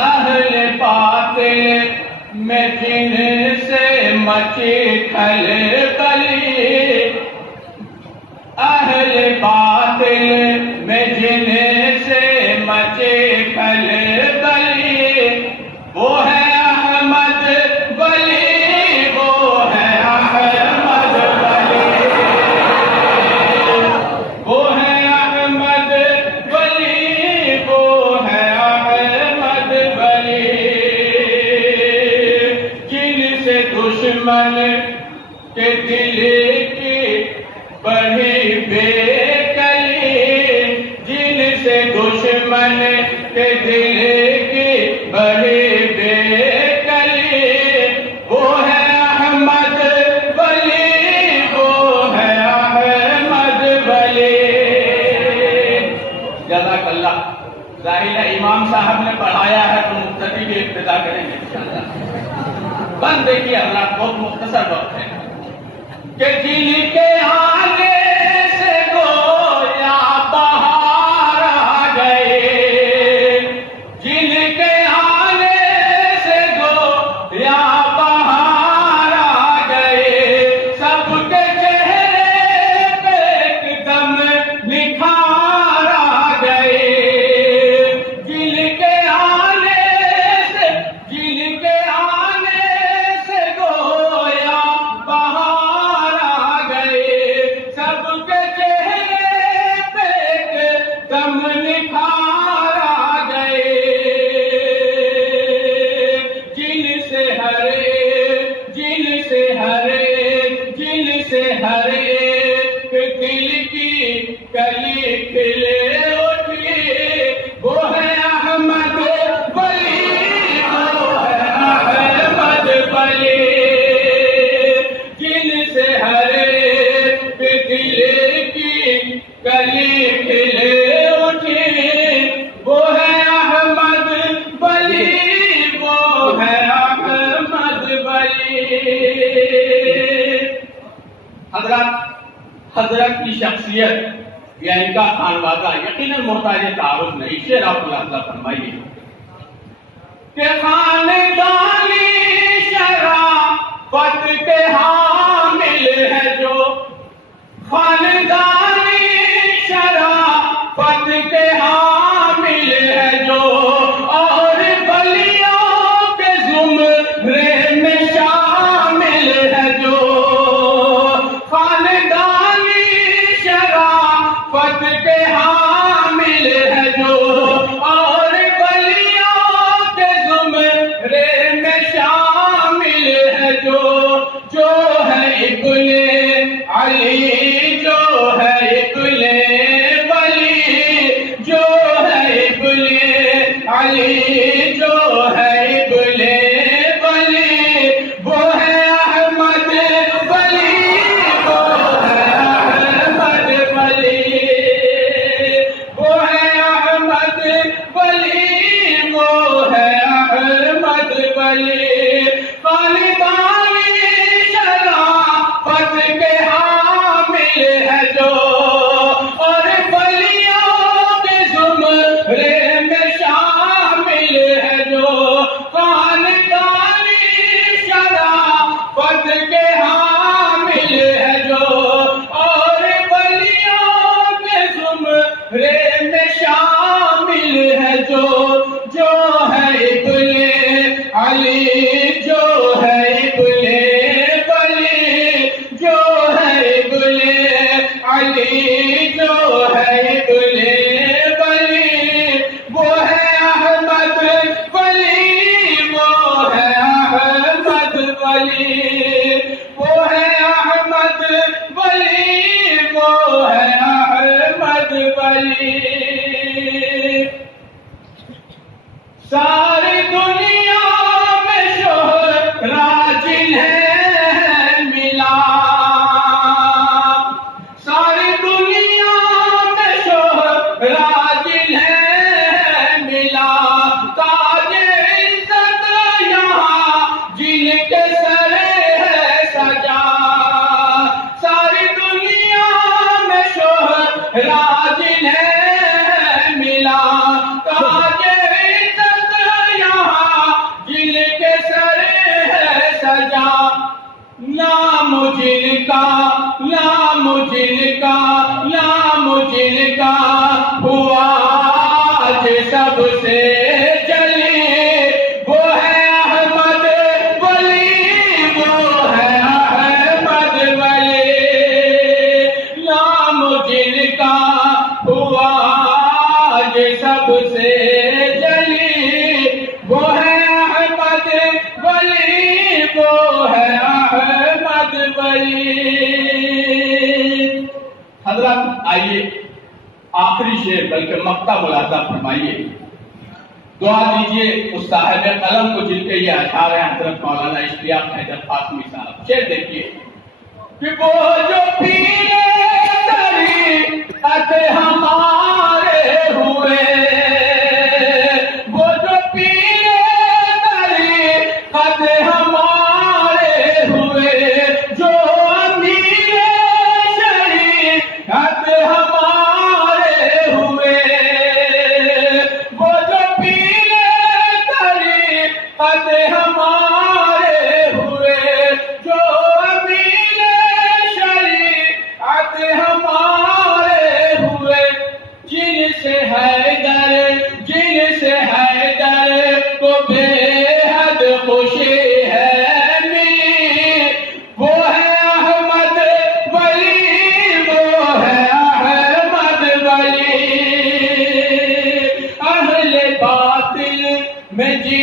اہل باطل میں جن سے مچی کھلبلی، اہل باطل میں جن سے مچی کھلبلی، وہ ہے احمد ولی، وہ ہے احمد ولی، وہ ہے احمد ولی، وہ ہے احمد ولی، جن سے دشمن کے دل کی بڑھی بے کلی، جن سے دشمن کے دل کی بڑھی بے کلی، وہ ہے احمد ولی، وہ ہے احمد ولی۔ جزاک اللہ۔ ظاہر ہے امام صاحب نے پڑھایا ہے تو مقتدی بھی ابتدا کریں گے انشاءاللہ۔ بند دیکھیے حضرات، بہت مختصر وقت ہے کہ جن کے آنے سے گویا بہار آ گئے، جن کے آنے سے گویا بہار آ گئے، سب کے چہرے پہ ایک دم نکھار آ گئے، جن کے آنے سے گویا بہار آ گئے، سب کے چہرے پہ ایک دم نکھار آ گئے، جن سے ہر ایک دل کی کلی کھلے اٹھی، وہ ہے احمد ولی، وہ ہے احمد ولی، جن سے ہر ایک دل کی کلی کھلے اٹھی، وہ ہے احمد ولی، وہ ہے احمد ولی۔ حضرت کی شخصیت یا ان کا خانوادہ یقیناً محتاج تعارف نہیں۔ شعر آپ ملاحظہ فرمائیے کہ خاندانی شرافت کے حامل ہے جو، خاندانی شرافت کے حامل ہے جو، اور ولیوں کے زمرے میں شامل ہے جو، خاندانی شرافت کے حامل ہے جو، اور ولیوں کے زمرے میں شامل ہے جو، جو ہے ابن علی، جو ہے ابن ولی، جو ہے ابن علی، جو ہے ابن ولی، وہ ہے احمد ولی، وہ ہے احمد ولی، وہ ہے احمد ولی، وہ ہے احمد ولی، خاندانی شرافت کے حامل ہے جو، اور ولیوں کے زمرے میں شامل ہے جو، خاندانی شرافت کے حامل ہے جو، اور ولیوں کے زمرے میں شامل ہے جو، جو ہے ابن علی، جو ہے ابن ولی، جو ہے ابن علی، جو ہے ابن ولی، وہ ہے احمد ولی، وہ ہے احمد ولی، وہ ہے احمد ولی، وہ ہے احمد ولی۔ ساری دنیا میں شہرا جنہیں ملا، ساری دنیا میں شہرا جنہیں ملا، تاج عزت یہاں جن کے سر ہے سجا، ساری دنیا میں شہرا جنہیں ولی. حضرات آئیے آخری شعر بلکہ مقطع ملاحظہ فرمائیے، دعا دیجئے اس صاحب قلم کو جن کے یہ اشعار ہیں، حضرت مولانا اشتیاق حیدر قاسمی صاحب. شعر دیکھیے کہ وہ جو پیلے طریقت ہمارے ہوئے، وہ جو پیلے طریقت ہمارے ہوئے، جو امیر شریعت ہمارے ہوئے، وہ جو پیلے طریقت ہمارے ہوئے، جو امیر شریعت ہمارے ہوئے، جن سے حیدر کو بے حد خوشی ہے میری، وہ ہے احمد ولی، وہ ہے احمد ولی. اہل باطل میں جی